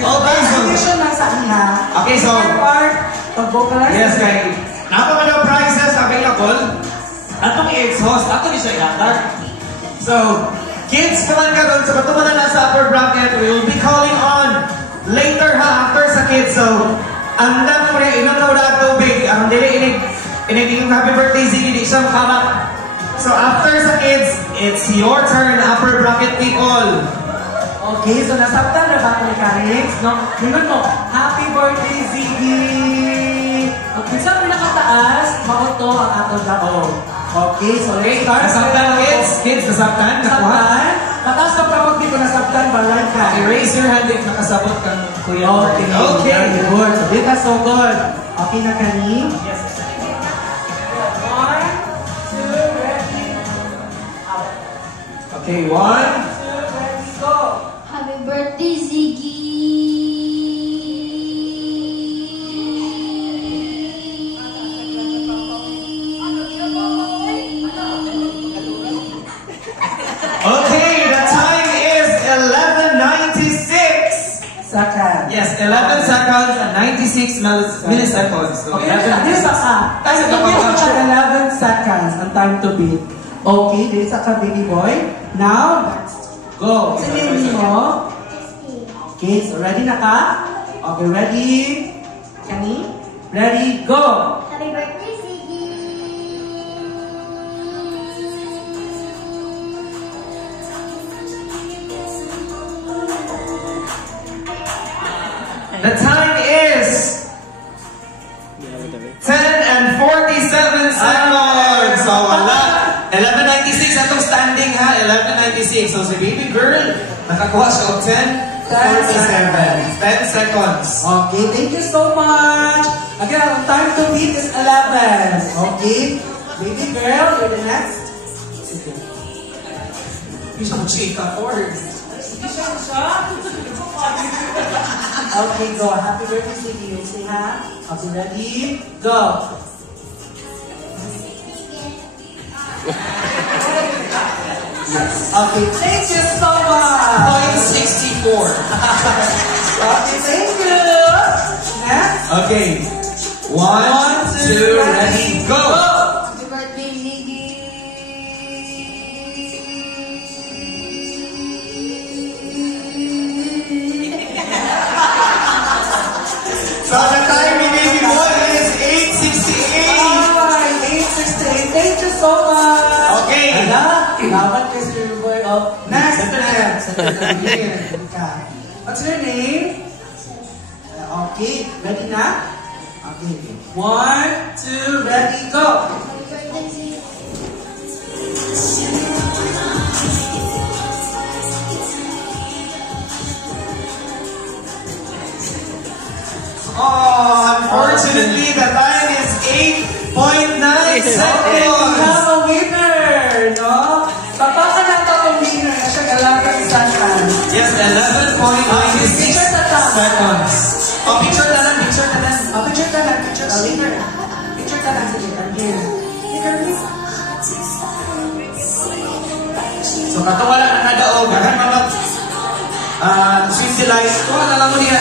Okay, so... Condition na sa iha. Okay, so... part of vocalize. Yes, kay... Napaka prizes available. Atong i-exhaust. Ato ni siya ihatag. So, kids, kaman ka doon. So, patuman na sa upper bracket. We will be calling on later ha, after sa kids. So, andang mo rin, inom na wala at tubig. Ang dili, inig happy birthday, Ziggy. Di siya makamak. So, after sa kids, it's your turn, upper bracket people. Okay, so nasabtan na ba ni Karix? No? Yun mo, happy birthday, Ziggy! Okay, sa pinakataas, mauto ang atong daog. Okay, so let's start. Nasabtan, kids, nasabtan. Nasabtan? Mataas ka pa pag di ko nasabtan, balay ka. Raise your hand if nakasabot kang kuya. Okay, very good. So, dito so good. Okay na kani? Yes. 1, 2, ready. Okay, 1, 2, ready, go! Happy birthday, Ziggy! Okay, the time is 11:96 seconds. Yes, 11 seconds and 96 milliseconds. So, Okay, this is kasi tapos siya 11 seconds ang time to beat. Okay, this is a baby boy. Now, let's go. Sige mo. Okay, so ready na ka? Okay, ready? Kani? Ready, go! Happy birthday, Ziggy! the time is 10:47 seconds. So, wala. 11:96 atong standing ha. 11:96. So, si baby girl, nakakuha siya of 10:47. 10 seconds. Okay, thank you so much. Again, ang time to beat is 11. Okay, baby girl, you're the next. Sige. Hindi siya mag-chika first. Okay, go. Happy birthday to you. Say ha. Okay, ready? Go. Okay, thank you so much. 0.64. Okay, thank you. Next. Okay. 1, 2, ready, go! Happy birthday, Ziggy! So the time ni baby boy is 8:68. Alright, 8:68. Thank you so much. Okay. Dapat kasi your boy of next. What's your name? Okay, ready na? Okay. 1, 2, ready, go! Happy birthday, Ziggy! Oh, unfortunately, the time is 8.9 We seconds. have a winner, no? Papakan na ito ang winner na siya galagang seconds. Yes, 11.96 seconds. Oh, picture na lang, picture na lang. Picture ka na, picture ka. Picture ka na, sige, again. So, katong wala na nadaog, akan mga swim delight. Kuha na lang mo niya.